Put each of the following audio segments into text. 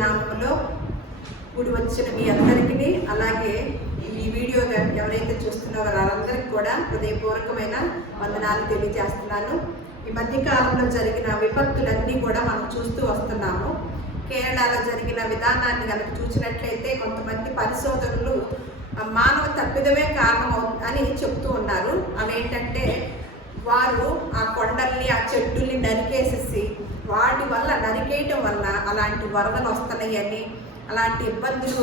నామంలో కూడి వచ్చిన మీ అందరికీ, అలాగే ఈ వీడియో ఎవరైతే చూస్తున్నారో వారందరికీ కూడా హృదయపూర్వకమైన వందనాలు తెలియజేస్తున్నాను. ఈ మధ్యకాలంలో జరిగిన విపత్తులన్నీ కూడా మనం చూస్తూ వస్తున్నాము. కేరళలో జరిగిన విధానాన్ని కనుక చూసినట్లయితే కొంతమంది పరిశోధకులు మానవ తప్పిదమే కారణం అని చెప్తూ ఉన్నారు. అవేంటంటే వారు ఆ కొండల్ని ఆ చెట్టుల్ని నరికేసేసి వాటి వల్ల నరికేయటం వల్ల అలాంటి వరదలు వస్తున్నాయని, అలాంటి ఇబ్బందులు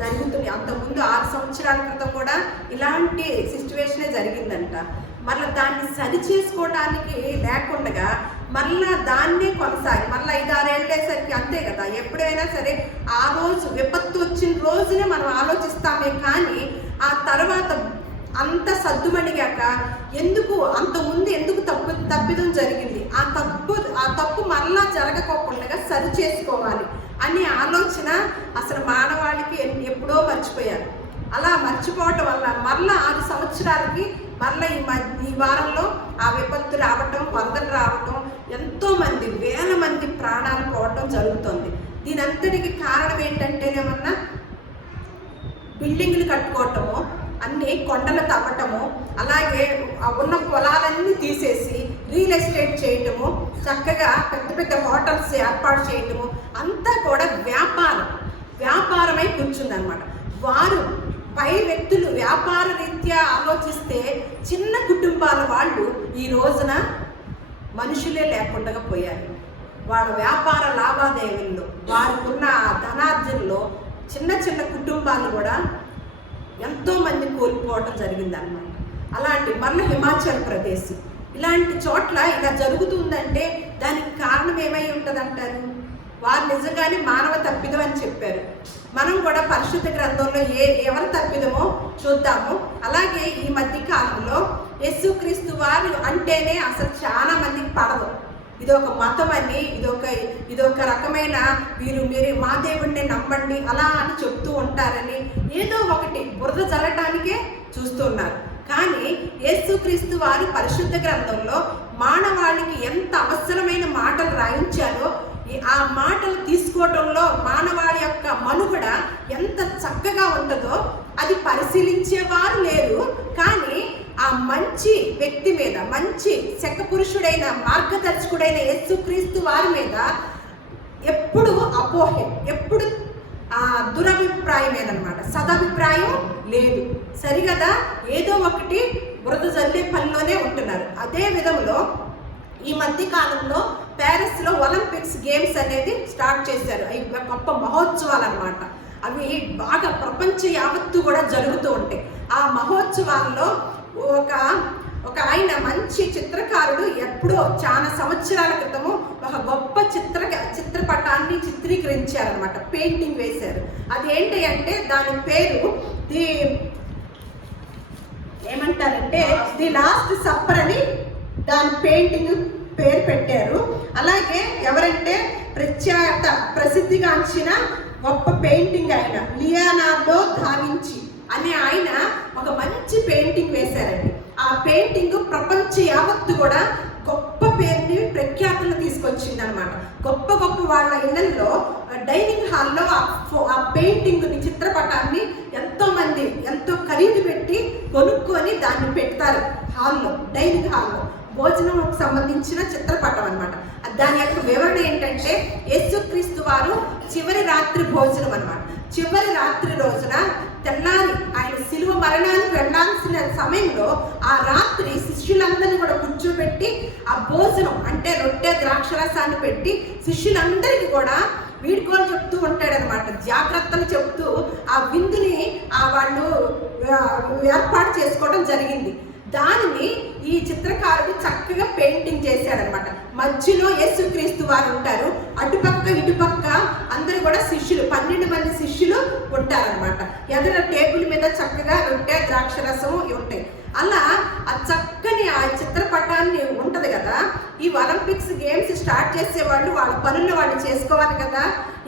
జరుగుతున్నాయి. అంతకుముందు 6 సంవత్సరాల క్రితం కూడా ఇలాంటి సిచ్యువేషనే జరిగిందంట. మళ్ళీ దాన్ని సరి చేసుకోవడానికి లేకుండా మళ్ళా దాన్నే కొనసాగి మళ్ళీ 5-6 ఏళ్ళేసరికి అంతే కదా. ఎప్పుడైనా సరే ఆ రోజు విపత్తు వచ్చిన రోజునే మనం ఆలోచిస్తామే, కానీ ఆ తర్వాత అంత సద్దుమణిగాక ఎందుకు అంతకుముందు ఎందుకు తప్పిదం జరిగింది, ఆ తప్పు మళ్ళా జరగకోకుండా సరి చేసుకోవాలి అనే ఆలోచన అసలు మానవాళికి ఎప్పుడో మర్చిపోయారు. అలా మర్చిపోవటం వల్ల మళ్ళా 6 సంవత్సరాలకి మళ్ళీ ఈ వారంలో ఆ విపత్తు రావటం, వరదలు రావటం, ఎంతోమంది వేల మంది ప్రాణాలు పోవటం జరుగుతుంది. దీనంతటికి కారణం ఏంటంటేనేమన్నా బిల్డింగ్లు కట్టుకోవటము, అన్ని కొండలు తవ్వటము, అలాగే ఉన్న పొలాలన్నీ తీసేసి రియల్ ఎస్టేట్ చేయటము, చక్కగా పెద్ద పెద్ద హోటల్స్ ఏర్పాటు చేయటము, అంతా కూడా వ్యాపారమై కూర్చుందనమాట. వారు పై వ్యక్తులు వ్యాపార రీత్యా ఆలోచిస్తే చిన్న కుటుంబాల వాళ్ళు ఈ రోజున మనుషులే లేకుండా పోయారు. వాళ్ళ వ్యాపార లావాదేవీల్లో వారికి ఉన్న ధనార్జనలో చిన్న చిన్న కుటుంబాలు కూడా ఎంతోమంది కోల్పోవడం జరిగిందన్నమాట. అలాంటి మళ్ళీ హిమాచల్ ప్రదేశ్ ఇలాంటి చోట్ల ఇలా జరుగుతుందంటే దానికి కారణం ఏమై ఉంటుందంటారు? వారు నిజంగానే మానవ తప్పిదం అని చెప్పారు. మనం కూడా పరిశుద్ధ గ్రంథంలో ఎవరి తప్పిదమో చూద్దాము. అలాగే ఈ మధ్య కాలంలో యేసుక్రీస్తు వారు అంటేనే అసలు చాలా మందికి పడదు. ఇదొక మతం అని, ఇదొక రకమైన మీరు మా దేవుడిని నమ్మండి అలా అని చెప్తూ ఉంటారని ఏదో ఒకటి బురద జల్లటానికే చూస్తున్నారు. కానీ యేసుక్రీస్తు వారు పరిశుద్ధ గ్రంథంలో మానవాళికి ఎంత అవసరమైన మాటలు రాయించారో ఆ మాటలు తీసుకోవడంలో మానవాళి యొక్క మనుగడ ఎంత చక్కగా ఉంటుందో అది పరిశీలించేవారు లేరు. కానీ ఆ మంచి వ్యక్తి మీద, మంచి శకపురుషుడైన మార్గదర్శకుడైన యేసుక్రీస్తు వారి మీద ఎప్పుడు అపోహ, ఎప్పుడు దురభిప్రాయమేనమాట, సదభిప్రాయం లేదు. సరిగదా, ఏదో ఒకటి బురద జల్లే పనిలోనే ఉంటున్నారు. అదే విధంలో ఈ మధ్య కాలంలో ప్యారిస్లో ఒలింపిక్స్ గేమ్స్ అనేది స్టార్ట్ చేశారు. అవి గొప్ప మహోత్సవాలు అన్నమాట. అవి బాగా ప్రపంచ యావత్తు కూడా జరుగుతూ ఉంటాయి. ఆ మహోత్సవాల్లో ఒక ఆయన మంచి చిత్రకారుడు ఎప్పుడో చాలా సంవత్సరాల క్రితము ఒక గొప్ప చిత్రపటాన్ని చిత్రీకరించారనమాట, పెయింటింగ్ వేశారు. అదేంటి అంటే దాని పేరు ఏమంటారంటే ది లాస్ట్ సప్పర్ అని దాని పెయింటింగ్ పేరు పెట్టారు. అలాగే ఎవరంటే ప్రసిద్ధిగాంచిన గొప్ప పెయింటింగ్ ఆయన లియోనార్డో దా వించి అనే ఆయన ఒక మంచి పెయింటింగ్ వేశారండి. ఆ పెయింటింగ్ ప్రపంచ యావత్తు కూడా గొప్ప పేరుని ప్రఖ్యాతులు తీసుకొచ్చింది అనమాట. గొప్ప వాళ్ళ ఇళ్లలో డైనింగ్ హాల్లో ఆ పెయింటింగ్ని, చిత్రపటాన్ని ఎంతో ఖరీదు పెట్టి కొనుక్కొని దాన్ని పెడతారు హాల్లో, డైనింగ్ హాల్లో. భోజనం సంబంధించిన చిత్రపటం అనమాట. దాని యొక్క వివరణ ఏంటంటే యేసుక్రీస్తు వారు చివరి రాత్రి భోజనం అనమాట. చివరి రాత్రి రోజున తెల్లారి ఆయన శిలువ మరణానికి వెళ్ళాల్సిన సమయంలో ఆ రాత్రి శిష్యులందరినీ కూడా కూర్చోబెట్టి ఆ భోజనం అంటే రొట్టె ద్రాక్షరసాన్ని పెట్టి శిష్యులందరికీ కూడా వీడ్కోలు చెప్తూ ఉంటాడనమాట. జాగ్రత్తలు చెప్తూ ఆ విందుని వాళ్ళు ఏర్పాటు చేసుకోవడం జరిగింది. దానిని ఈ చిత్రకారుడు చక్కగా పెయింటింగ్ చేశాడనమాట. మధ్యలో యేసుక్రీస్తు వారు ఉంటారు, అటుపక్క ఇటుపక్క అందరూ కూడా శిష్యులు, 12 మంది శిష్యులు ఉంటారనమాట. ఎదురు టేబుల్ మీద చక్కగా రొట్టె ద్రాక్షరసం ఉంటాయి. అలా ఆ చక్కని ఆ చిత్రపటాన్ని ఉంటది కదా. ఈ ఒలింపిక్స్ గేమ్స్ స్టార్ట్ చేసేవాళ్ళు వాళ్ళ పనులు వాళ్ళు చేసుకోవాలి కదా.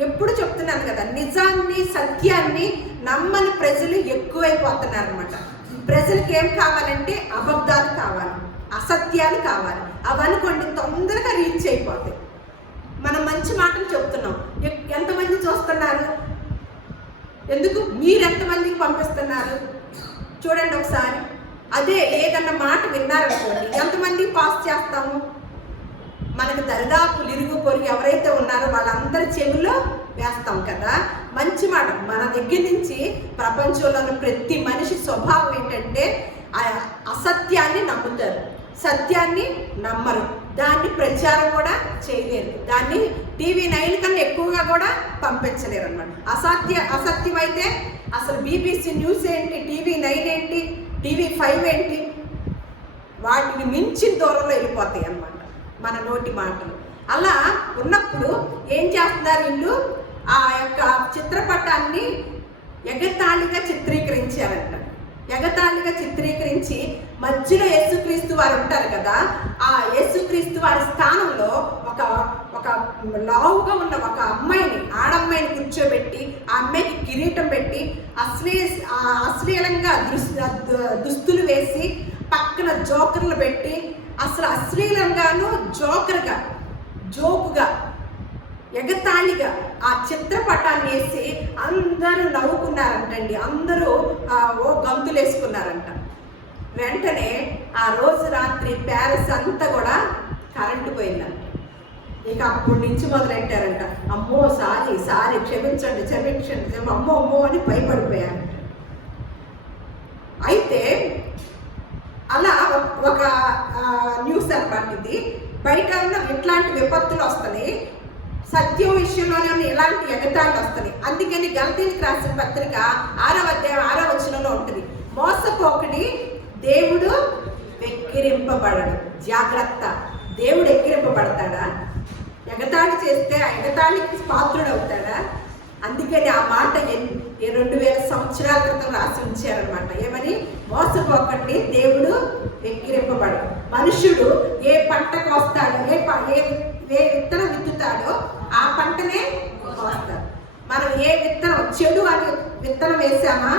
ఎప్పుడు చెప్తున్నాను కదా, నిజాన్ని సత్యాన్ని నమ్మని ప్రజలు ఎక్కువైపోతున్నారు అనమాట. ప్రజలకు ఏం కావాలంటే అబద్ధాలు కావాలి, అసత్యాలు కావాలి. అవనుకోండి తొందరగా రీచ్ అయిపోతాయి. మనం మంచి మాటలు చెప్తున్నాం, ఎంతమంది చూస్తున్నారు? ఎందుకు? మీరు ఎంతమందికి పంపిస్తున్నారు చూడండి ఒకసారి. అదే ఏదన్నా మాట విన్నారనుకోండి, ఎంతమందికి పాస్ చేస్తాము? మనకు దరిదాపులు ఇరుగు పొరుగు ఎవరైతే ఉన్నారో వాళ్ళందరి చెవుల్లో వేస్తాం కదా. మంచి మాట. మన దగ్గర నుంచి ప్రపంచంలో ఉన్న ప్రతి మనిషి స్వభావం ఏంటంటే అసత్యాన్ని నమ్ముతారు, సత్యాన్ని నమ్మరు, దాన్ని ప్రచారం కూడా చేయలేరు, దాన్ని TV9 కన్నా ఎక్కువగా కూడా పంపించలేరు అన్నమాట. అసత్యం అయితే అసలు BBC న్యూస్ ఏంటి, TV9 ఏంటి, TV5 ఏంటి, వాటిని మించిన దూరంలో వెళ్ళిపోతాయి అన్నమాట మన నోటి మాటలు. అలా ఉన్నప్పుడు ఏం చేస్తున్నారు వీళ్ళు? ఆ యొక్క చిత్రపటాన్ని ఎగతాళిగా చిత్రీకరించారంట. ఎగతాళిగా చిత్రీకరించి మధ్యలో యేసుక్రీస్తు వారు ఉంటారు కదా, ఆ యేసుక్రీస్తు వారి స్థానంలో ఒక లావుగా ఉన్న ఒక అమ్మాయిని, ఆడమ్మాయిని కూర్చోబెట్టి ఆ అమ్మాయికి కిరీటం పెట్టి అశ్లీలంగా దుస్తులు వేసి పక్కన జోకర్లు పెట్టి అసలు అశ్లీలంగాను జోకుగా ఎగతాళిగా ఆ చిత్రపటాన్ని వేసి అందరూ నవ్వుకున్నారంటండి. అందరూ ఓ గంతులు వేసుకున్నారంట. వెంటనే ఆ రోజు రాత్రి ప్యారిస్ అంతా కూడా కరెంటు పోయిందంట. ఇక అప్పటి నుంచి మొదలెట్టారంట, అమ్మో సారీ క్షమించండి అమ్మో అని భయపడిపోయారంట. అయితే అలా ఒక న్యూస్ అన్నమాట ఇది. బయట ఉన్న ఇట్లాంటి విపత్తులు వస్తాయి, సత్యం విషయంలోనే ఇలాంటి ఎగతాళిలు వస్తాయి. అందుకని గలతీయులకు రాసిన పత్రిక 6వ అధ్యాయం 6వ వచనంలో ఉంటుంది, మోసపోకడి, దేవుడు వెక్కిరింపబడడు. జాగ్రత్త. దేవుడు ఎక్కిరింపబడతాడా? ఎగతాళి చేస్తే ఆ ఎగతాళికి పాత్రుడు అవుతాడా? అందుకని ఆ మాట 2000 సంవత్సరాల క్రితం రాసి ఉంచారనమాట. ఏమని? మోసపోకండి, దేవుడు వెక్కిరింపబడు. మనుషుడు ఏ పంట కోస్తాడో, ఏ విత్తనం విత్తుతాడో ఆ పంటనే కోస్తాడు. మనం ఏ విత్తనం, చెడు అని విత్తనం వేసామా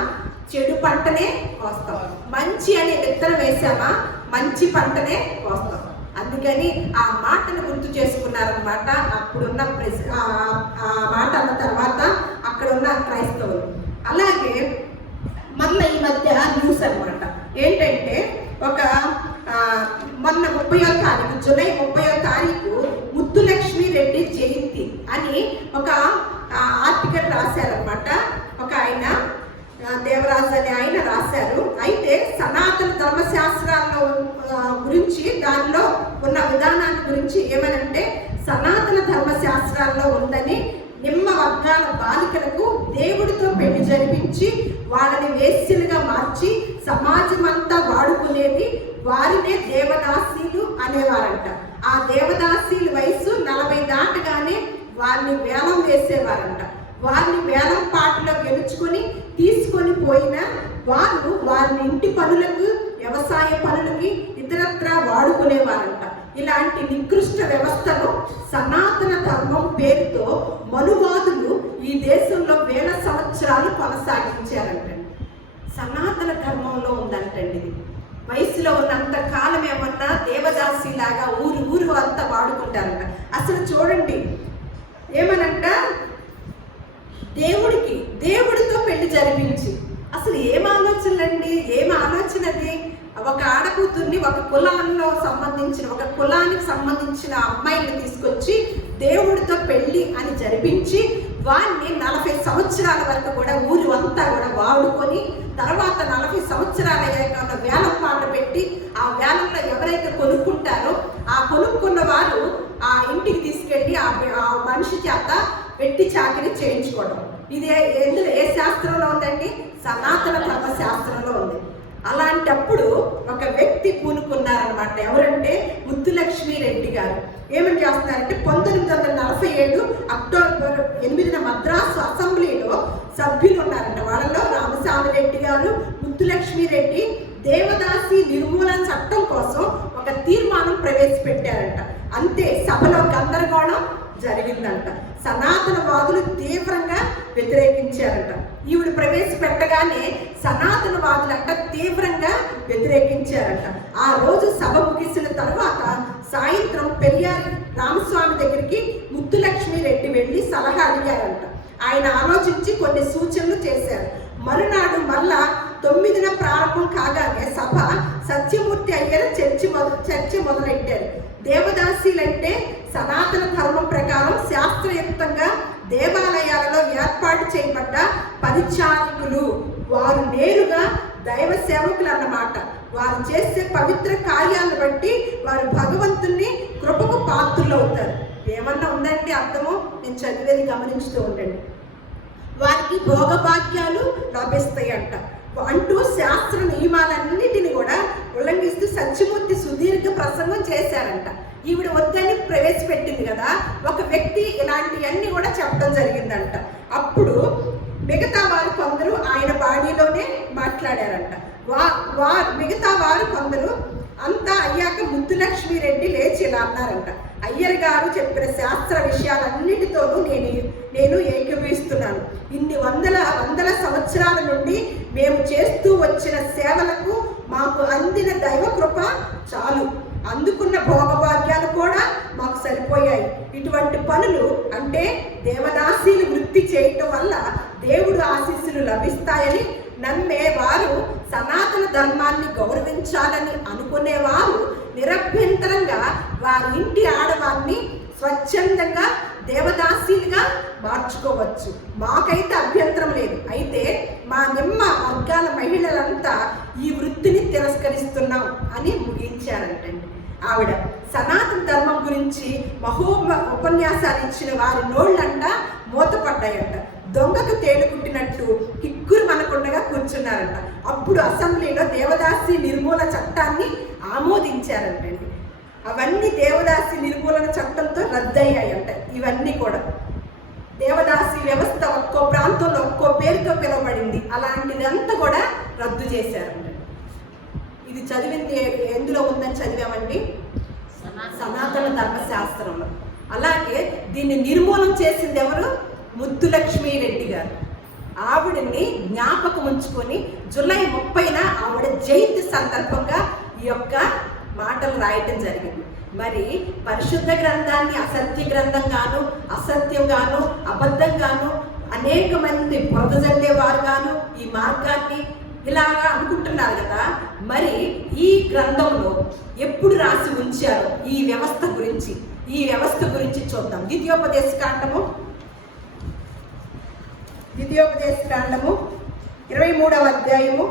చెడు పంటనే కోస్తాం, మంచి అనే విత్తనం వేసామా మంచి పంటనే కోస్తాం. అందుకని ఆ మాటను గుర్తు చేసుకున్నారనమాట. అప్పుడున్న ఆ మాట అన్న తర్వాత అక్కడ ఉన్న క్రైస్తవులు. అలాగే మళ్ళీ ఈ మధ్య న్యూస్ అనమాట ఏంటంటే, మొన్న 30వ తారీఖు జూలై 30వ తారీఖు ముత్తులక్ష్మి రెడ్డి జయంతి అని ఒక ఆర్టికల్ రాశారనమాట. ఒక ఆయన దేవరాజు అనే ఆయన రాశారు. అయితే సనాతన ధర్మశాస్త్రాల గురించి, దానిలో ఉన్న విధానాన్ని గురించి ఏమనంటే, సనాతన ధర్మశాస్త్రాల్లో ఉందని నిమ్మ వర్గాల బాలికలకు దేవుడితో పెళ్లి జరిపించి వాళ్ళని వేశ్యలుగా మార్చి సమాజమంతా వాడుకునేది వారినే దేవదాసీలు అనేవారంట. ఆ దేవదాసీల వయసు 40 దాటగానే వారిని వేలం వేసేవారంట. వారిని వేలం పాటలో గెలుచుకొని తీసుకొని పోయిన వారు వారిని ఇంటి పనులకు, వ్యవసాయ పనులకి ఇతరత్రా వాడుకునేవారంట. ఇలాంటి నికృష్ట వ్యవస్థను సనాతన ధర్మం పేరుతో మనువాదులు ఈ దేశంలో 1000 సంవత్సరాలు కొనసాగించారంట. సనాతన ధర్మంలో ఉందంటండి. వయసులో ఉన్నంత కాలం ఏమన్నా దేవదాసిలాగా ఊరు అంతా వాడుకుంటారంట. అసలు చూడండి, ఏమనంట, దేవుడితో పెళ్లి జరిపించి, అసలు ఏం ఆలోచనలండి, ఏం ఆలోచనది? ఒక ఆడకూతుర్ని ఒక కులానికి సంబంధించిన అమ్మాయిని తీసుకొచ్చి దేవుడితో పెళ్లి అని జరిపించి వారిని 40 సంవత్సరాల వరకు కూడా ఊరు అంతా కూడా వాడుకొని, తర్వాత 40 సంవత్సరాల అయ్యాక వేలం పాట పెట్టి ఆ వేలంలో ఎవరైతే కొనుక్కుంటారో ఆ కొనుక్కున్న వారు ఆ ఇంటికి తీసుకెళ్ళి ఆ మనిషి చేత పెట్టి చాకరీ చేయించుకోవడం. ఇది ఎందులో, ఏ శాస్త్రంలో ఉందండి? సనాతన ధర్మశాస్త్రంలో ఉంది. అలాంటప్పుడు ఒక వ్యక్తి పూనుకున్నారనమాట. ఎవరంటే ముత్తులక్ష్మి రెడ్డి గారు. ఏమని చేస్తున్నారంటే, 1947 అక్టోబర్ 8న మద్రాసు అసెంబ్లీలో సభ్యులు ఉన్నారంట. వాళ్ళలో రామస్వామి రెడ్డి గారు, ముత్తులక్ష్మి రెడ్డి దేవదాసి నిర్మూలన చట్టం కోసం ఒక తీర్మానం ప్రవేశపెట్టారంట. అంతే, సభలో గందరగోళం జరిగిందంట. సనాతనవాదులు తీవ్రంగా వ్యతిరేకించారంట. ఈవిడ ప్రవేశపెట్టగానే సనాతనవాదులంట తీవ్రంగా వ్యతిరేకించారంట. ఆ రోజు సభ ముగిసిన తర్వాత సాయంత్రం పెరియారి రామస్వామి దగ్గరికి ముత్తులక్ష్మి రెడ్డి వెళ్ళి సలహా అడిగారంట. ఆయన ఆలోచించి కొన్ని సూచనలు చేశారు. మరునాడు మళ్ళా 9న ప్రారంభం కాగానే సభ సత్యమూర్తి అయ్యర్ చర్చ మొదలెట్టారు. దేవదాసీలంటే సనాతన ధర్మం ప్రకారం శాస్త్రయుక్తంగా దేవాలయాలలో ఏర్పాటు చేయబడ్డ పరిచారకులు. వారు నేరుగా దైవ సేవకులు అన్నమాట. వారు చేసే పవిత్ర కార్యాలను బట్టి వారు భగవంతుని కృపకు పాత్రులు అవుతారు. ఏమన్నా ఉందండి అర్థము? నేను చదివేది గమనించుతూ ఉండండి. వారికి భోగభాగ్యాలు లభిస్తాయి అంటూ శాస్త్ర నియమాలన్నిటిని కూడా ఉల్లంఘిస్తూ సత్యమూర్తి సుదీర్ఘ ప్రసంగం చేశారంట. ఈవిడ వద్దని ప్రవేశపెట్టింది కదా, ఒక వ్యక్తి ఇలాంటివన్నీ కూడా చెప్పడం జరిగిందంట. అప్పుడు మిగతా వారు కొందరు ఆయన బాడీలోనే మాట్లాడారంట. మిగతా వారు కొందరు అంతా అయ్యాక ముద్దులక్ష్మిరెడ్డి లేచి ఇలా అన్నారంట, అయ్యర్ గారు చెప్పిన శాస్త్ర విషయాలన్నిటితోనూ నేను ఏకీభవిస్తున్నాను. ఇన్ని వందల సంవత్సరాల నుండి మేము చేస్తూ వచ్చిన సేవలకు మాకు అందిన దైవ కృప చాలు. అందుకున్న భోగభాగ్యాలు కూడా మాకు సరిపోయాయి. ఇటువంటి పనులు అంటే దేవదాసీలు వృత్తి చేయటం వల్ల దేవుడు ఆశీస్సులు లభిస్తాయని నమ్మేవారు, సనాతన ధర్మాన్ని గౌరవించాలని అనుకునేవారు నిరభ్యంతరంగా వారి ఇంటి ఆడవారిని స్వచ్ఛందంగా దేవదాసీలుగా మార్చుకోవచ్చు. మాకైతే అభ్యంతరం లేదు. అయితే మా నిమ్మ వర్గాల మహిళలంతా ఈ వృత్తిని తిరస్కరిస్తున్నాం అని ముగించారంటండి. ఆవిడ సనాతన ధర్మం గురించి ఉపన్యాసాలు ఇచ్చిన వారి నోళ్ళంట మూతపడ్డాయంట. దొంగకు తేలుకుట్టినట్టు కిక్కురు మనకుండగా కూర్చున్నారంట. అప్పుడు అసెంబ్లీలో దేవదాసి నిర్మూలన చట్టాన్ని ఆమోదించారంటండి. అవన్నీ దేవదాసి నిర్మూలన చట్టంతో రద్దయ్యాయంట. ఇవన్నీ కూడా దేవదాసి వ్యవస్థ ఒక్కో ప్రాంతంలో ఒక్కో పేరుతో పిలువబడింది. అలాంటిదంతా కూడా రద్దు చేశారంట. ఇది చదివింది ఎందులో ఉందని చదివామండి? సనాతన ధర్మశాస్త్రంలో. అలాగే దీన్ని నిర్మూలన చేసింది ఎవరు? ముద్దులక్ష్మిరెడ్డి గారు. ఆవిడని జ్ఞాపకం ఉంచుకొని జూలై 30న ఆవిడ జయంతి సందర్భంగా ఈ యొక్క మాటలు రాయటం జరిగింది. మరి పరిశుద్ధ గ్రంథాన్ని అసత్య గ్రంథంగాను, అసత్యంగాను, అబద్ధంగాను అనేక మంది బురదజల్లేవారు గాను ఈ మార్గాన్ని ఇలాగా అనుకుంటున్నారు కదా. మరి ఈ గ్రంథంలో ఎప్పుడు రాసి ఉంచారో ఈ వ్యవస్థ గురించి చూద్దాం. ద్వితీయోపదేశకాండము 23వ అధ్యాయము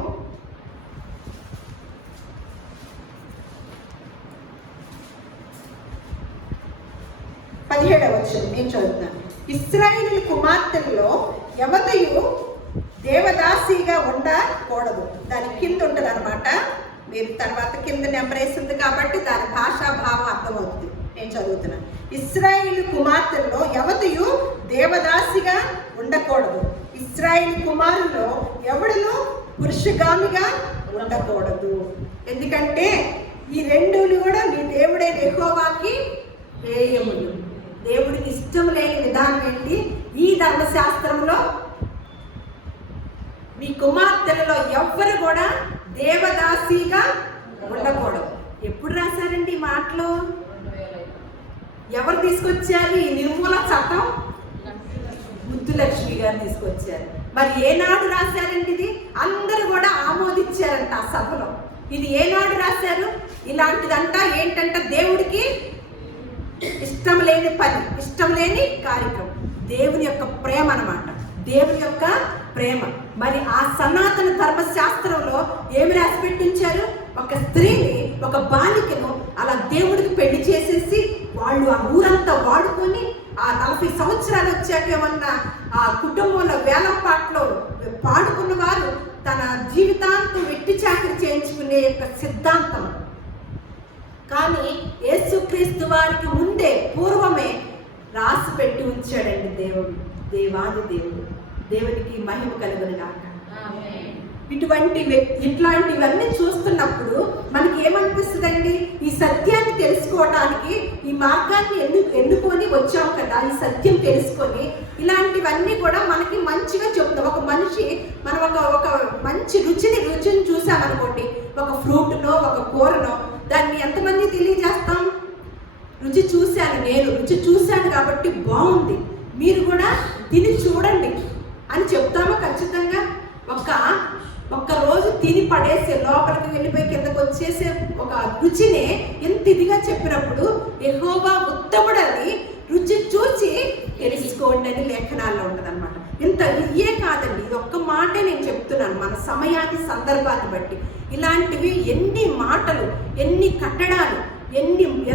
17వ వచనం నేను చదువుతాను. ఇశ్రాయేలు కుమార్తెల్లో ఎవతయు దేవదాసిగా ఉండకూడదు. దాని కింద ఉంటుంది అనమాట. మీరు తర్వాత కింద నెంబర్ వేస్తుంది కాబట్టి దాని భాషా భావం అర్థమవుతుంది. నేను చదువుతున్నాను. ఇశ్రాయేలు కుమార్తెల్లో ఎవతయు దేవదాసిగా ఉండకూడదు. ఇశ్రాయేలు కుమారుల్లో ఎవడును పురుషగామిగా ఉండకూడదు. ఎందుకంటే ఈ రెండును కూడా మీ దేవుడైన యెహోవాకి హేయములు. దేవుడికి ఇష్టం లేని విధానం ఏంటి? ఈ ధర్మశాస్త్రంలో మీ కుమార్తెలలో ఎవ్వరు కూడా దేవదాసిగా ఉండకూడదు. ఎప్పుడు రాశారండి ఈ మాటలు? ఎవరు తీసుకొచ్చారు ఈ నిర్మూలన చట్టం? ముద్దులక్ష్మి గారు తీసుకొచ్చారు. మరి ఏనాడు రాశారండి ఇది? అందరూ కూడా ఆమోదించారంట ఆ సభలో. ఇది ఏనాడు రాశారు? ఇలాంటిదంట ఏంటంట? దేవుడికి ఇష్టం లేని పని, ఇష్టం లేని కార్యక్రమం. దేవుని యొక్క ప్రేమ అన్నమాట. దేవుని యొక్క ప్రేమ. మరి ఆ సనాతన ధర్మశాస్త్రంలో ఏమి రాసి పెట్టించారు? ఒక స్త్రీని, ఒక బాలికను అలా దేవుడికి పెళ్లి చేసేసి వాళ్ళు ఆ ఊరంతా వాడుకొని ఆ 40 సంవత్సరాలు వచ్చాక ఏమన్నా ఆ కుటుంబంలో వేలం పాటలో పాడుకున్న వారు తన జీవితాంతం వెట్టి చాకరీ చేయించుకునే యొక్క సిద్ధాంతం. కానీ యేసుక్రీస్తు వారికి ముందే పూర్వమే రాసి పెట్టి ఉంచాడండి దేవుడు. దేవాది దేవుడు. దేవునికి మహిమ కలుగునుగాక. ఇట్లాంటివన్నీ చూస్తున్నప్పుడు మనకి ఏమనిపిస్తుందండి? ఈ సత్యాన్ని తెలుసుకోవడానికి ఈ మార్గాన్ని ఎన్నుకొని వచ్చాం కదా. ఈ సత్యం తెలుసుకొని ఇలాంటివన్నీ కూడా మనకి మంచిగా చెప్తాం. ఒక మనిషి మనం ఒక మంచి రుచిని చూసామనుకోండి, ఒక ఫ్రూట్నో ఒక కూరనో, దాన్ని ఎంతమంది తెలియజేస్తాం? రుచి చూశాను, నేను రుచి చూశాను కాబట్టి బాగుంది, మీరు కూడా తిని చూడండి అని చెప్తామా? ఖచ్చితంగా. ఒక్క రోజు తిని పడేసే, లోపలికి వెళ్ళిపోయి కిందకు వచ్చేసే ఒక రుచిని ఎంత ఇదిగా చెప్పినప్పుడు యెహోవా ఉత్తముడని రుచి చూచి తెలుసుకోండి అని లేఖనాల్లో ఉంటుంది అనమాట. ఇంత ఇయే కాదండి, ఇది ఒక్క మాటే నేను చెప్తున్నాను. మన సమయాన్ని, సందర్భాన్ని బట్టి ఇలాంటివి ఎన్ని మాటలు, ఎన్ని కట్టడాలు,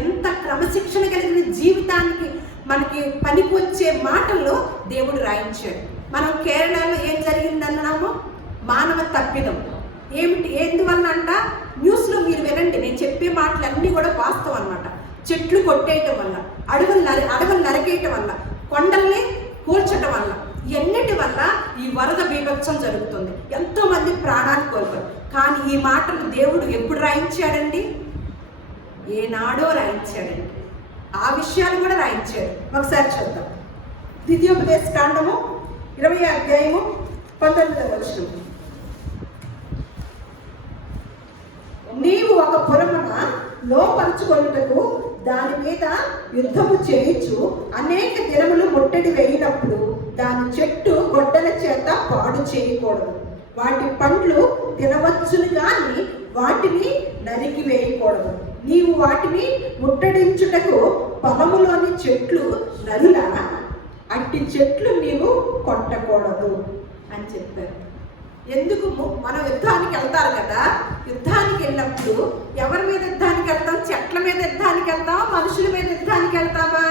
ఎంత క్రమశిక్షణ కలిగిన జీవితానికి మనకి పనికి వచ్చే మాటల్లో దేవుడు రాయించాడు. మనం కేరళలో ఏం జరిగిందన్నాము? మానవ తప్పిదం. ఎందువల్ల అంట? న్యూస్లో మీరు వినండి, నేను చెప్పే మాటలన్నీ కూడా వాస్తవం అన్నమాట. చెట్లు కొట్టేయటం వల్ల, అడవులు నరికేయటం వల్ల, కొండల్ని కూల్చటం వల్ల, ఎన్నిటి వల్ల ఈ వరద బీభత్సం జరుగుతుంది. ఎంతో మంది ప్రాణాలు కోల్పోయారు. కానీ ఈ మాటలు దేవుడు ఎప్పుడు రాయించాడండి? ఏనాడో రాయించాడండి. ఆ విషయాలు కూడా రాయించాడు. ఒకసారి చూద్దాం. ద్వితీయోపదేశ కాండము 20వ అధ్యాయము 19వ వచనం. నీవు ఒక పురమున లోపరుచుకొనుటకు దాని మీద యుద్ధము చేయించు అనేక దినములు ముట్టడి వేయినప్పుడు దాని చెట్టు గొడ్డల చేత పాడు చేయకూడదు. వాటి పండ్లు తినవచ్చును కానీ వాటిని నరికి వేయకూడదు. నీవు వాటిని ముట్టడించుటకు పొలములోని చెట్లు నరుల, అట్టి చెట్లు నీవు కొట్టకూడదు అని చెప్పారు. ఎందుకు? మనం యుద్ధానికి వెళ్తారు కదా, యుద్ధానికి వెళ్ళినప్పుడు ఎవరి మీద యుద్ధానికి వెళ్తాం? చెట్ల మీద యుద్ధానికి వెళ్తాం, మనుషుల మీద యుద్ధానికి వెళ్తామా?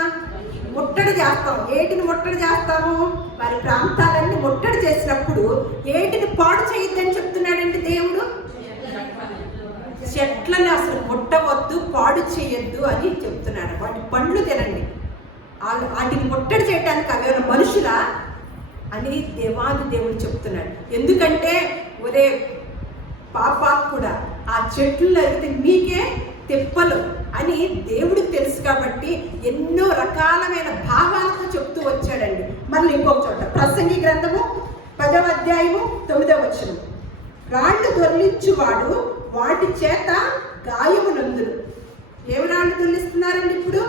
ముట్టడి చేస్తాం. ఏటిని ముట్టడి చేస్తాము? వారి ప్రాంతాలన్నీ ముట్టడి చేసినప్పుడు ఏటిని పాడు చేయొద్దని చెప్తున్నాడండి దేవుడు. చెట్లను అసలు ముట్టవద్దు, పాడు చేయొద్దు అని చెప్తున్నాడు. వాటి పండ్లు తినండి. వాటిని ముట్టడి చేయడానికి అవి మనుషులా అని దేవాది దేవుడు చెప్తున్నాడు. ఎందుకంటే ఒరే పాపాత్ముడా, ఆ చెట్లు అయితే మీకే తెప్పలు అని దేవుడికి తెలుసు కాబట్టి ఎన్నో రకాలమైన భావాలతో చెప్తూ వచ్చాడండి. మళ్ళీ ఇంకొక చోట ప్రసంగి గ్రంథము 10వ అధ్యాయము 9వ వచనం. రాళ్ళు దొర్లించువాడు వాటి చేత గాయము నందును. ఏమి రాళ్ళు దొర్లిస్తున్నారండి? ఇప్పుడు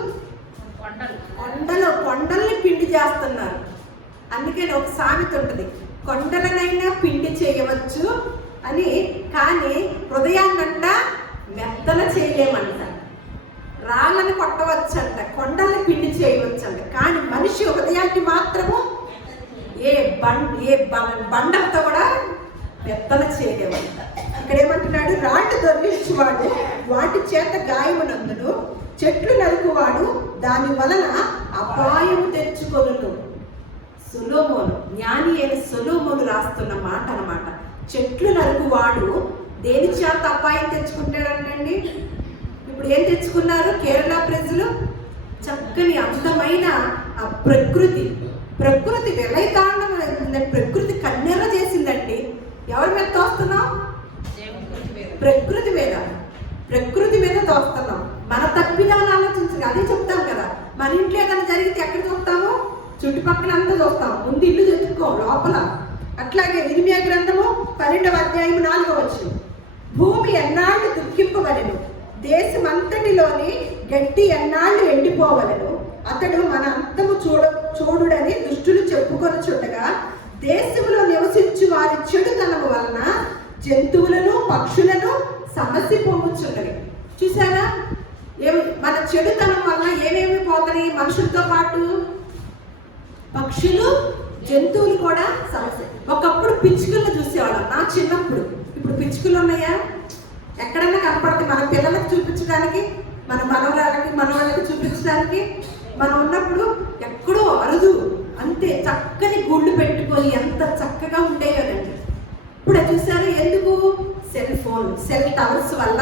కొండల్ని పిండి చేస్తున్నారు. అందుకని ఒక సామెత ఉంటుంది, కొండలనైనా పిండి చేయవచ్చు అని, కానీ హృదయాన్నంట మెత్తన చేయలేమంట. రాళ్ళని కొట్టవచ్చంట, కొండల్ని పిండి చేయవచ్చంట, కానీ మనిషి హృదయాన్ని మాత్రము ఏ బండంతో కూడా మెత్తన చేయలేమంట. ఇక్కడ ఏమంటున్నాడు? రాళ్ళు దొర్లించువాడు వాటి చేత గాయమునందును, చెట్లు నరుకువాడు దాని వలన అపాయము తెచ్చుకొనును. సొలొమోను, జ్ఞాని అయిన సొలొమోను రాస్తున్న మాట అన్నమాట. చెట్లు నరుకువాడు దేని చేత అపాయం తెచ్చుకుంటాడంటండి? ఇప్పుడు ఏం తెచ్చుకున్నారు కేరళ ప్రజలు? చక్కని అందమైన ఆ ప్రకృతి విలయతాండం, ప్రకృతి కన్నెర్ర చేసిందండి. ఎవరి మీద తోస్తున్నాం? ప్రకృతి మీద తోస్తున్నాం. మన తప్పిదాన్ని ఆలోచించగా అదే చెప్తాం కదా. మన ఇంట్లో ఏదైనా జరిగితే ఎక్కడ చూస్తాము? చుట్టుపక్కల అంతా చూస్తాం, ముందు ఇల్లు చెప్పుకోం లోపల. అట్లాగే ఇర్మియా గ్రంథము 12వ అధ్యాయం 4వ వచనం. భూమి ఎన్నాళ్ళు దుఃఖింపవలెను, దేశమంతటిలోని గట్టి ఎన్నాళ్ళు ఎండిపోవలెను. అతడు మన అంతము చూడుడని దుష్టులు చెప్పుకొనుచుండగా దేశంలో నివసించు వారి చెడుతనము వలన జంతువులను పక్షులను సమస్య పొందుచున్నవి. చూసారా? మన చెడుతనం వలన ఏమేమి పోతాయి? మనుషులతో పాటు పక్షులు, జంతువులు కూడా సమస్య. ఒకప్పుడు పిచ్చుకలను చూసేవాళ్ళం నా చిన్నప్పుడు. ఇప్పుడు పిచ్చుకలు ఉన్నాయా? ఎక్కడన్నా కనపడితే మన పిల్లలకు చూపించడానికి, మన మనవాళ్ళకి చూపించడానికి మనం ఉన్నప్పుడు ఎక్కడో అరుదు, అంతే. చక్కని గూళ్ళు పెట్టుకొని ఎంత చక్కగా ఉండేయోనండి. ఇప్పుడు చూసారు ఎందుకు? సెల్ టవర్స్ వల్ల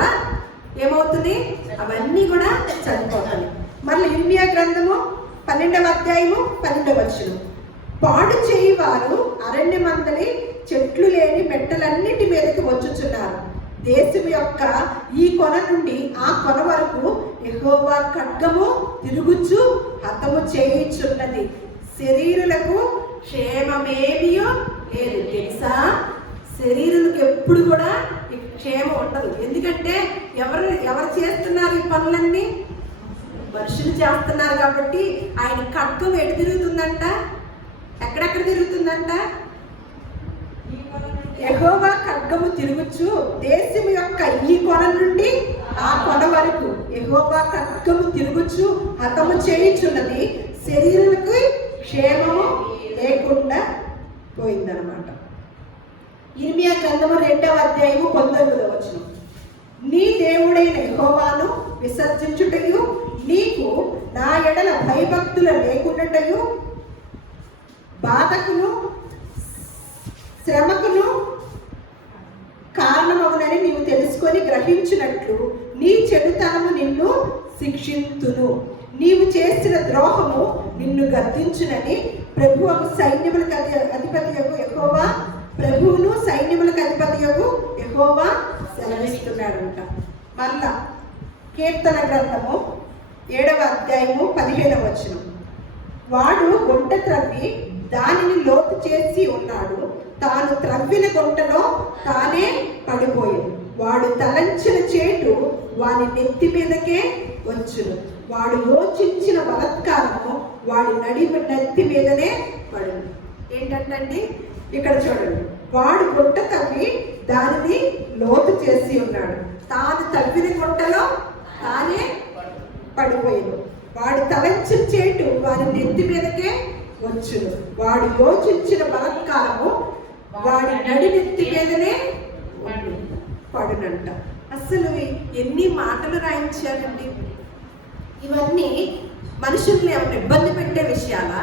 ఏమవుతుంది? అవన్నీ కూడా చనిపోతాయి. మళ్ళీ ఇర్మియా గ్రంథము 12వ అధ్యాయము 12వ వచనం. పాడు చేయి వారు అరణ్యమందలి చెట్లు లేని మెట్టలన్నిటి మీదకి వచ్చుచున్నారు. దేశం యొక్క ఈ కొన నుండి ఆ కొన వరకు యెహోవా ఖడ్గము తిరుగుచు హతము చేయుచున్నది. శరీరులకు క్షేమమేమియో లేదు. తెలుసా? శరీరులకు ఎప్పుడు కూడా క్షేమం ఉండదు. ఎందుకంటే ఎవరు చేస్తున్నారు ఈ పనులన్నీ? మనుషులు చేస్తున్నారు. కాబట్టి ఆయన ఖడ్గం ఎటు తిరుగుతుందంట? ఎక్కడెక్కడ తిరుగుతుందంట? యెహోవా ఖడ్గము తిరుగుచు దేశము యొక్క ఈ కొన నుండి ఆ కొన వరకు యెహోవా ఖడ్గము తిరుగుచు హతము చేయుచున్నది, శరీరులకు క్షేమము లేకుండా పోయిందనమాట. ఇర్మియా గ్రంథము 2వ అధ్యాయము 19వ వచనం. నీ దేవుడైన యెహోవాను విసర్జించుటయు నీకు నా ఎడల భయభక్తుల లేకుండాటయు బాధకును శ్రమకును కారణమవునని నీవు తెలుసుకొని గ్రహించినట్లు నీ చెడుతనము నిన్ను శిక్షింతును, నీవు చేసిన ద్రోహము నిన్ను గద్దించునని ప్రభువుకు సైన్యములకు అధిపతియగు యెహోవా, ప్రభువును సైన్యములకు అధిపతియగు యెహోవా సెలవిస్తున్నాడంట. మళ్ళా కీర్తన గ్రంథము 7వ అధ్యాయము 15వ వచనం. వాడు గుంట త్రవ్వి దానిని లోతు చేసి ఉన్నాడు, తాను త్రవ్విన గుంటలో తానే పడిపోయాడు. వాడు తలంచిన చేటు వాని నెత్తి మీదకే వచ్చును, వాడు యోచించిన బలత్కారము వాడి నెత్తి మీదనే పడును. ఏంటంటండి ఇక్కడ చూడండి, వాడు గుంట తవ్వి దానిని లోతు చేసి ఉన్నాడు, తాను తవ్విన గుంటలో తానే పడిపోయాడు. వాడు తలంచిన చేటు వారి నెత్తి మీదకే వచ్చును, వాడు యోచించిన బలత్కారము వాడి నెత్తి మీదనే పడునంట. అసలు ఎన్ని మాటలు రాయించారండి. ఇవన్నీ మనుషుల్ని ఏమైనా ఇబ్బంది పెట్టే విషయాలా?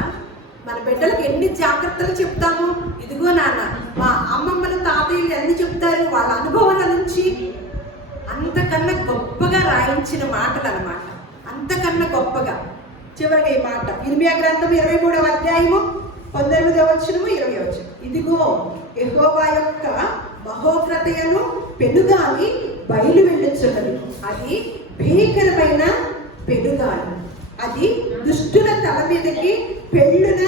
మన బిడ్డలకు ఎన్ని జాగ్రత్తలు చెప్తాము. ఇదిగో నాన్న, మా అమ్మమ్మలు తాతయ్యలు ఎన్ని చెప్తారు వాళ్ళ అనుభవాల నుంచి. అంతకన్నా గొప్పగా రాయించిన మాటలు అన్నమాట, అంతకన్నా గొప్పగా. చివరిగా ఈ మాట ఇర్మియా గ్రంథం 23వ అధ్యాయము 19వ వచనము 20వ వచనం. ఇదిగో యెహోవా యొక్క మహోగ్రతయను పెనుగాలి బయలు వెళ్ళుచున్నది, అది భీకరమైన పెనుగాలి, అది దుష్టుల తల మీదకి పెళ్ళున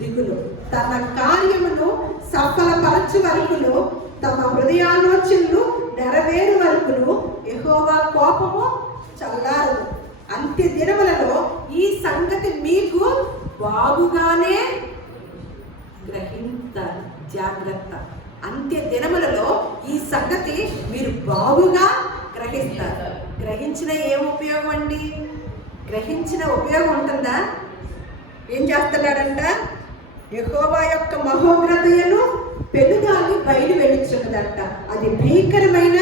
దిగులు, తన కార్యమును సఫలపరచు వరకును తమ హృదయాలోచనలు నెరవేరు వరకును యెహోవా కోపము చల్లారదు. అంత్య దినములలో ఈ సంగతి మీకు బాగుగానే గ్రహించాలి. జాగ్రత్త, అంత్య దినములలో ఈ సంగతి మీరు బాగుగా గ్రహిస్తారు. గ్రహించిన ఏం ఉపయోగం అండి? గ్రహించిన ఉపయోగం ఉంటుందా? ఏం చేస్తున్నాడంట? యెహోవా యొక్క మహోగ్రతయను పెనుగాలి బయలు వెళ్ళుచున్నదంట, అది భీకరమైన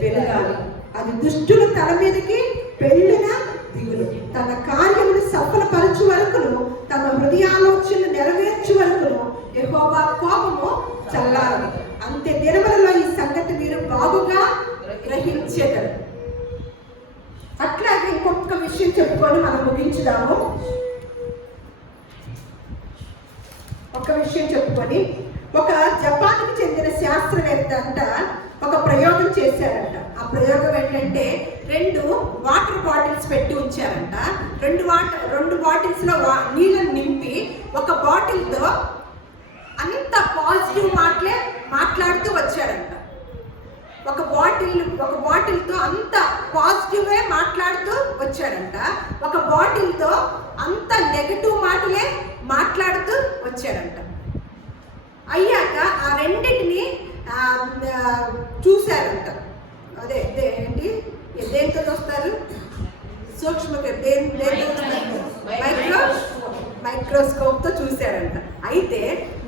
పెనుగాలి, అది దుష్టుల తల మీదకి పెళ్ళిన దిగులు, తన కార్యమును సఫలపరచు వరకును తమ హృదయాలోచనలు నెరవేర్చు వరకును యెహోవా కోపము చల్లారదు. అంత్య దినములలో ఈ సంగతి మీరు బాగుగా గ్రహించేదరు. అట్లాగే ఇంకొక విషయం చెప్పుకొని మనం ముగించుదాము. ఒక విషయం చెప్పుకొని, ఒక జపాన్కి చెందిన శాస్త్రవేత్త అంట ఒక ప్రయోగం చేశారంట. ఆ ప్రయోగం ఏంటంటే 2 వాటర్ బాటిల్స్ పెట్టి ఉంచారంట. 2 బాటిల్స్లో నీళ్ళని నింపి ఒక బాటిల్తో అంత పాజిటివ్ మాటలే మాట్లాడుతూ వచ్చాడంట. ఒక బాటిల్తో అంత పాజిటివే మాట్లాడుతూ వచ్చాడంట. ఒక బాటిల్తో అంత నెగటివ్ మాటలే మాట్లాడుతూ వచ్చాడంట. అయ్యాక ఆ రెండింటిని చూశారంట. అదే ఏంటి, దేంతో చూస్తారు? మైక్రోస్కోప్తో చూశారంట. అయితే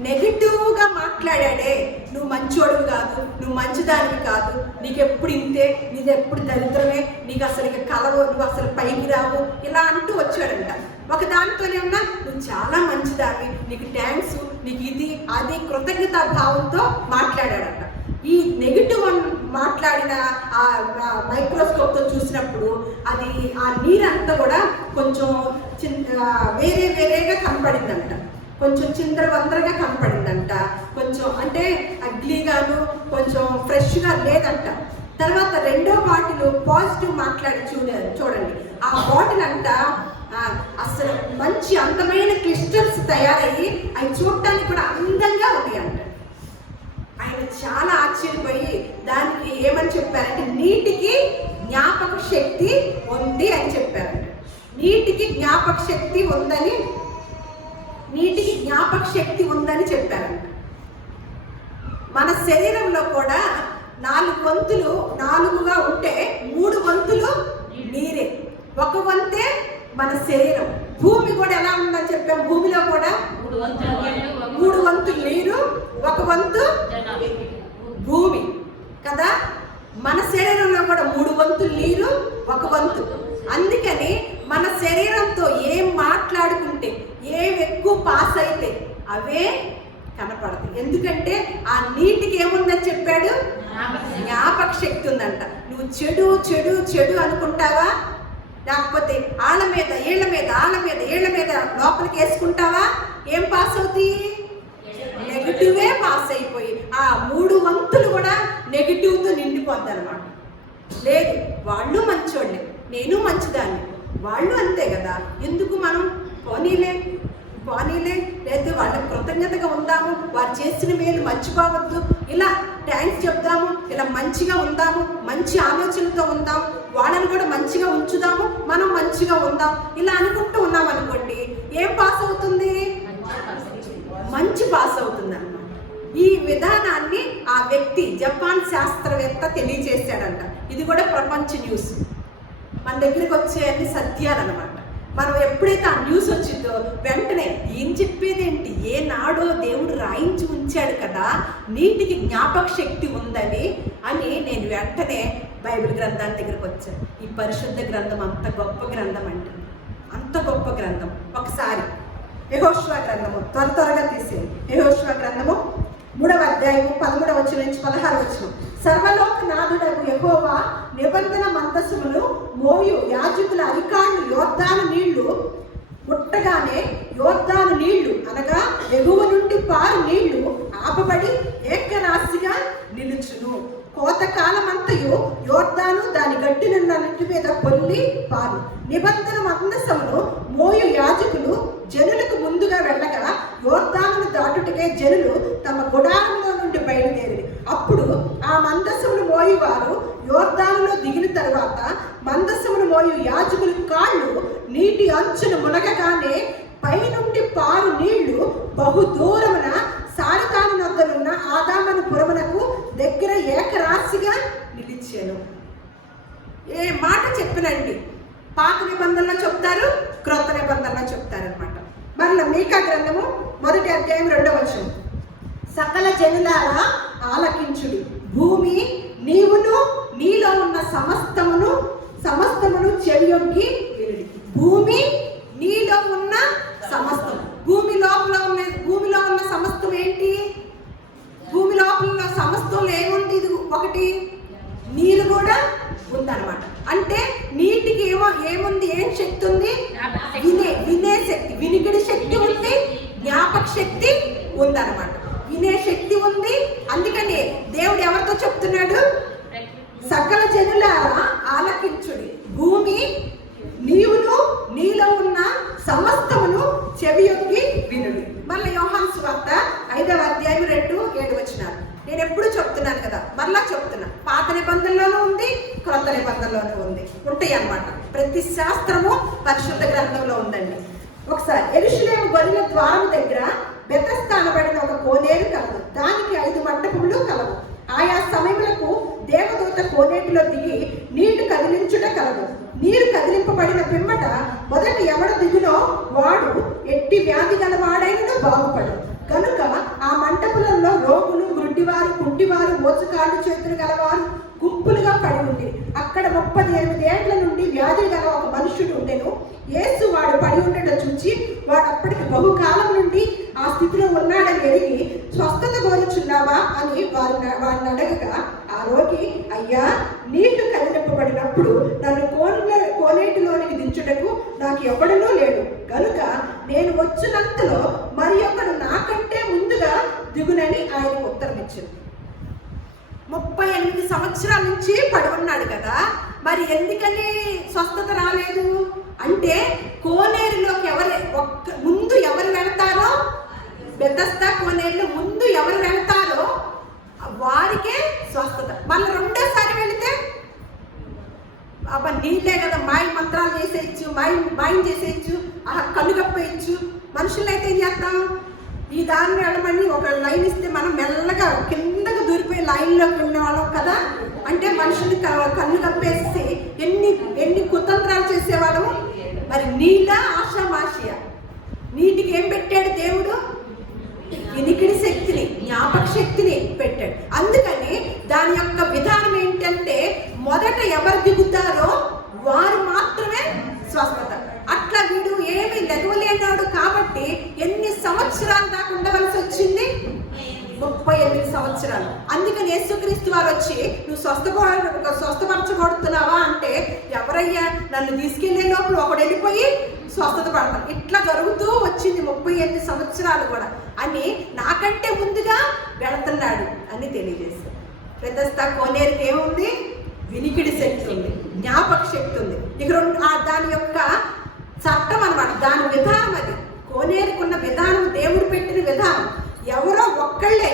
నెగిటివ్గా మాట్లాడాడే, నువ్వు మంచోడు కాదు, నువ్వు మంచిదానివి కాదు, నీకు ఎప్పుడు ఇంతే, నీది ఎప్పుడు దరిద్రమే, నీకు అసలు ఇక కలవు, నువ్వు అసలు పైకి రావు, ఇలా అంటూ వచ్చాడంట. ఒక దానితోనే ఉన్నా నువ్వు చాలా మంచిదాన్ని, నీకు థ్యాంక్స్, నీకు ఇది అది కృతజ్ఞతా భావంతో మాట్లాడాడంట. ఈ నెగిటివ్ మాట్లాడిన ఆ మైక్రోస్కోప్తో చూసినప్పుడు అది ఆ నీరంతా కూడా కొంచెం వేరేగా కనపడిందంట, కొంచెం చిందరవందరగా కనపడిందంట, కొంచెం అంటే అగ్లీగాను కొంచెం ఫ్రెష్గా లేదంట. తర్వాత 2వ బాటిల్ పాజిటివ్ మాట్లాడి చూడండి, ఆ బాటిల్ అంతా అసలు మంచి అందమైన క్రిస్టల్స్ తయారయ్యి అవి చూడటానికి కూడా అందంగా ఉన్నాయంట. ఆయన చాలా ఆశ్చర్యపోయి దానికి ఏమని చెప్పారంటే, నీటికి జ్ఞాపక శక్తి ఉంది అని చెప్పారంట. నీటికి జ్ఞాపక శక్తి ఉందని నీటికి జ్ఞాపక శక్తి ఉందని చెప్పారంట. మన శరీరంలో కూడా 4 వంతులు 4గా ఉంటే 3 వంతులు నీరే, 1 వంతే మన శరీరం. భూమి కూడా ఎలా ఉందని చెప్పాం, భూమిలో కూడా 3 వంతులు నీరు, 1 వంతు భూమి కదా. మన శరీరంలో కూడా 3 వంతులు నీరు, 1 వంతు. అందుకని మన శరీరంతో ఏం మాట్లాడుకుంటే, ఏం ఎక్కువ పాస్ అయితే అవే కనపడతాయి. ఎందుకంటే ఆ నీటికి ఏముందని చెప్పాడు, జ్ఞాపక శక్తి ఉందంట. నువ్వు చెడు చెడు చెడు అనుకుంటావా, లేకపోతే ఆళ్ళ మీద ఏళ్ళ మీద ఆళ్ళ మీద ఏళ్ళ మీద లోపలికి వేసుకుంటావా, ఏం పాస్ అవుతాయి, నెగిటివే పాస్ అయిపోయి ఆ 3 వంతులు కూడా నెగిటివ్తో నిండిపోద్ది అనమాట. లేదు వాళ్ళు మంచోళ్ళే, నేను మంచిదాన్ని, వాళ్ళు అంతే కదా, ఎందుకు మనం పోనీలే లేదు వాళ్ళకి కృతజ్ఞతగా ఉందాము, వారు చేసిన మేలు మర్చిపోవద్దు, ఇలా థ్యాంక్స్ చెప్దాము, ఇలా మంచిగా ఉందాము, మంచి ఆలోచనతో ఉందాము, వాళ్ళని కూడా మంచిగా ఉంచుదాము, మనం మంచిగా ఉందాం, ఇలా అనుకుంటూ ఉన్నాం అనుకోండి, ఏం పాస్ అవుతుంది, మంచి పాస్ అవుతుంది అన్నమాట. ఈ విధానాన్ని ఆ వ్యక్తి జపాన్ శాస్త్రవేత్త తెలియజేశాడంట. ఇది కూడా ప్రపంచ న్యూస్, మన దగ్గరికి వచ్చే అన్ని సత్యాలన్నమాట. మనం ఎప్పుడైతే ఆ న్యూస్ వచ్చిందో వెంటనే ఏం చెప్పేదేంటి, ఏనాడో దేవుడు రాయించి ఉంచాడు కదా నీటికి జ్ఞాపక శక్తి ఉందని అని నేను వెంటనే బైబిల్ గ్రంథాన్ని దగ్గరికి వచ్చాను. ఈ పరిశుద్ధ గ్రంథం అంత గొప్ప గ్రంథం అంటే, అంత గొప్ప గ్రంథం. ఒకసారి యెహోషువ గ్రంథము త్వరగా తీసేది. యెహోషువ గ్రంథము 3వ అధ్యాయము 13వ వచనం నుంచి 16వ వచనం. సర్వలోకనాథుడగు యెహోవా నిబంధన మందసమును మోయు యాజకుల అరికాళ్ళు యోర్దాను నీళ్లు ముట్టగానే యోర్దాను నీళ్లు అనగా ఎగువ నుండి పారు నీళ్లు ఆపబడి ఏకరాశిగా నిలుచును. కోతకాలమంతయు యోర్దాను దాని గట్టినున్నన్నిటి మీద పొల్లి పారు. నిబంధన మందసమును మోయు యాజకులు జనులకు ముందుగా వెళ్ళగా యోర్దానును దాటుటకే జనులు తమ గుడారంలో నుండి బయలుదేరి. అప్పుడు ఆ మందసమును మోయువారు యోర్దానులో దిగిన తరువాత మందసమును మోయు యాజకుల కాళ్ళు నీటి అంచును మునగగానే పైనుండి పారు నీళ్లు బహుదూరమున సారితాను నొద్దనున్న ఆదామను పురమునకు దగ్గర ఏకరాశిగా నిలిచాను. ఏ మాట చెప్పినండి, పాత నిబంధనలో చెప్తారు, క్రొత్త నిబంధనలో చెప్తారనమాట. మరలా మీకా గ్రంథము 1వ అధ్యాయం 2వ వచనం. సకల జనులారా ఆలకించుడి, భూమి నీవును నీలో ఉన్న సమస్తమును చెవియొగ్గి వినుడి. భూమి నీలో ఉన్న సమస్తం, భూమిలో ఉన్న సమస్తం ఏంటి, భూమి లోపల సమస్తంలో ఏముంది, ఇది ఒకటి నీరు కూడా ఉందన్నమాట. అంటే నీటికి ఏముంది, ఏం శక్తి ఉంది, వినే శక్తి, వినికిడి శక్తి ఉంది, జ్ఞాపక శక్తి ఉందన్నమాట, వినే శక్తి ఉంది. అందుకని దేవుడు ఎవరితో చెప్తున్నాడు, సకల జనులారా ఆలకించుడి, భూమి నీవును నీలో ఉన్న సమస్తమును చెవియొగ్గి వినుడి. మళ్ళీ యోహాను సువార్త 5వ అధ్యాయం 2-7 వచనాలు. నేను ఎప్పుడు చెప్తున్నాను కదా, మళ్ళా చెప్తున్నా, పాత నిబంధనలోనూ ఉంది, క్రొత్త నిబంధనలోనూ ఉంది, ఉంటాయి అన్నమాట. ప్రతి శాస్త్రము పరిశుద్ధ గ్రంథంలో ఉందండి. ఒకసారి యెరూషలేము గొర్రెల ద్వారం దగ్గర బెతస్దా అనబడిన ఒక కోనేరు కలదు, దానికి 5 మంటపములు కలవు. ఆయా సమయములకు దేవదూత కోనేటిలో దిగి నీళ్లు కదిలించుట కలదు. నీరు కదిలింపబడిన పిమ్మట మొదట ఎవడు దిగునో వాడు ఎట్టి వ్యాధి గలవాడైనను బాగుపడు. కనుక ఆ మంటపులలో రోగులు, గుడ్డివారు, కుంటివారు, మోసకాళ్ళు చేతులు గలవారు గుంపులుగా పడి ఉంది. అక్కడ 38 ఏళ్ల నుండి వ్యాధి గల ఒక మనుషుడు ఉండెను. యేసు వాడు పడి ఉండడం చూచి వాడు అప్పటికి బహుకాలం నుండి ఆ స్థితిలో ఉన్నాడని ఎరిగి స్వస్థత కోరుచున్నావా అని వాడిని అడగగా ఆ రోగి, అయ్యా, నీళ్లు కదిలింపబడినప్పుడు నన్ను కోనేటిలోనికి దించుటకు నాకు ఎవడనూ లేడు, కనుక నేను వచ్చినంతలో మరి ఒకడు నాకంటే ముందుగా దిగునని ఆయనకు ఉత్తరం ఇచ్చింది. 38 సంవత్సరాల నుంచి పడి ఉన్నాడు కదా, మరి ఎందుకని స్వస్థత రాలేదు అంటే కోనేరులోకి ముందు ఎవరు వెళతారో, బెతస్దా కోనేరులో ముందు ఎవరు వెళతారో వారికే స్వస్థత. మళ్ళీ రెండోసారి వెళితే నీళ్ళే కదా, మాయ మంత్రాలు చేసేయచ్చు, మాయం చేసేయచ్చు, కళ్ళు కప్పేయచ్చు, మనుషులైతే ఏం చేస్తాం, ఈ దారిని వెళ్ళమని ఒక లైన్ ఇస్తే మనం మెల్లగా కిందకు దూరిపోయి లైన్లోకి వెళ్ళిన వాళ్ళం కదా. అంటే మనుషుని కన్ను కప్పేసి ఎన్ని కుతంత్రాలు చేసేవాళ్ళము. మరి నీళ్ళ ఆషామాషియ, నీటికి ఏం పెట్టాడు దేవుడు? వినికిడి శక్తిని, జ్ఞాపక శక్తిని పెట్టాడు. అందుకని దాని యొక్క విధానం ఏంటంటే మొదట ఎవరు దిగుతారో వారు మాత్రమే స్వస్థత. అట్లా వీడు ఏమి లెగవలేనాడు కాబట్టి ఎన్ని సంవత్సరాలు దాకా ఉండవలసి వచ్చింది? 38 సంవత్సరాలు. అందుకని యేసుక్రీస్తు వారు వచ్చి నువ్వు స్వస్థపరచబడుతున్నావా అంటే, ఎవరయ్యా నన్ను తీసుకెళ్లే లోపల ఒకడు వెళ్ళిపోయి స్వస్థత పడతాను. ఇట్లా జరుగుతూ వచ్చింది 38 సంవత్సరాలు కూడా అని నాకంటే ముందుగా వెళుతున్నాడు అని తెలియజేశారు. పెద్దస్తా కోనేరుకి ఏముంది? వినికిడి శక్తి ఉంది, జ్ఞాపక శక్తి ఉంది. ఇక దాని యొక్క చట్టం అన్నమాట, దాని విధానం అది. కోనేరుకున్న విధానం, దేవుడు పెట్టిన విధానం. ఎవరో ఒక్కళ్ళే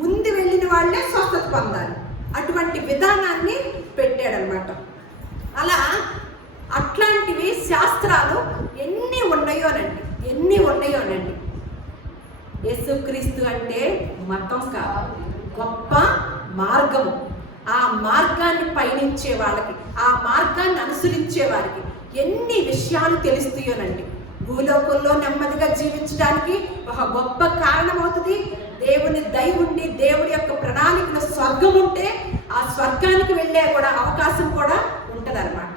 ముందు వెళ్ళిన వాళ్ళే స్వస్థత పొందాలి. అటువంటి విధానాన్ని పెట్టాడనమాట. అట్లాంటివి శాస్త్రాలు ఎన్ని ఉన్నాయోనండి. యేసుక్రీస్తు అంటే మతం కాదు, గొప్ప మార్గము. ఆ మార్గాన్ని పయనించే వాళ్ళకి, ఆ మార్గాన్ని అనుసరించే వారికి ఎన్ని విషయాలు తెలుస్తాయోనండి. భూలోకంలో నెమ్మదిగా జీవించడానికి ఒక గొప్ప కారణం అవుతుంది. దేవుని దయ ఉండి, దేవుడి యొక్క ప్రణాళికలో స్వర్గం ఉంటే ఆ స్వర్గానికి వెళ్ళే కూడా అవకాశం కూడా ఉంటదన్నమాట.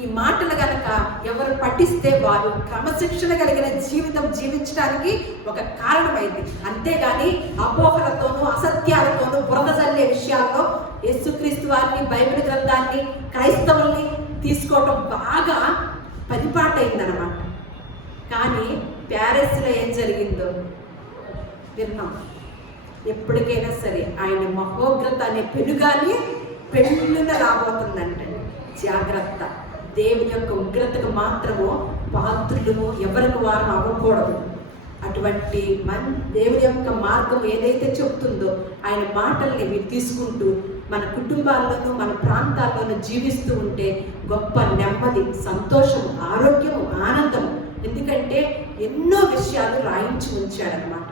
ఈ మాటలు గనక ఎవరు పఠిస్తే వారు క్రమశిక్షణ కలిగిన జీవితం జీవించడానికి ఒక కారణమైంది. అంతేగాని అపోహలతోనూ అసత్యాలతోనూ బురద జల్లే విషయాల్లో యేసుక్రీస్తు వారిని, బైబిల్ గ్రంథాన్ని, క్రైస్తవుల్ని తీసుకోవటం బాగా పరిపాటైందనమాట. కానీ ప్యారిస్లో ఏం జరిగిందో విన్నాం. ఎప్పటికైనా సరే ఆయన మహోగ్రత అనే పెనుగాలి పెళ్ళున రాబోతుందంటే జాగ్రత్త. దేవుని యొక్క ఉగ్రతకు మాత్రము పాత్రులము ఎవరికి వారు అవ్వకూడదు. అటువంటి దేవుని యొక్క మార్గం ఏదైతే చెప్తుందో ఆయన మాటల్ని మీరు తీసుకుంటూ మన కుటుంబాల్లోనూ మన ప్రాంతాల్లోనూ జీవిస్తూ ఉంటే గొప్ప నెమ్మది, సంతోషము, ఆరోగ్యము, ఆనందము. ఎందుకంటే ఎన్నో విషయాలు రాయించి ఉంచాడనమాట.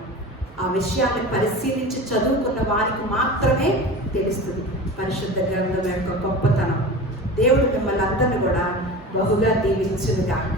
ఆ విషయాన్ని పరిశీలించి చదువుకున్న వారికి మాత్రమే తెలుస్తుంది పరిశుద్ధ గ్రంథం యొక్క గొప్పతనం. దేవుడు మిమ్మల్ని అందరినీ కూడా బహుగా దీవించునుగాక.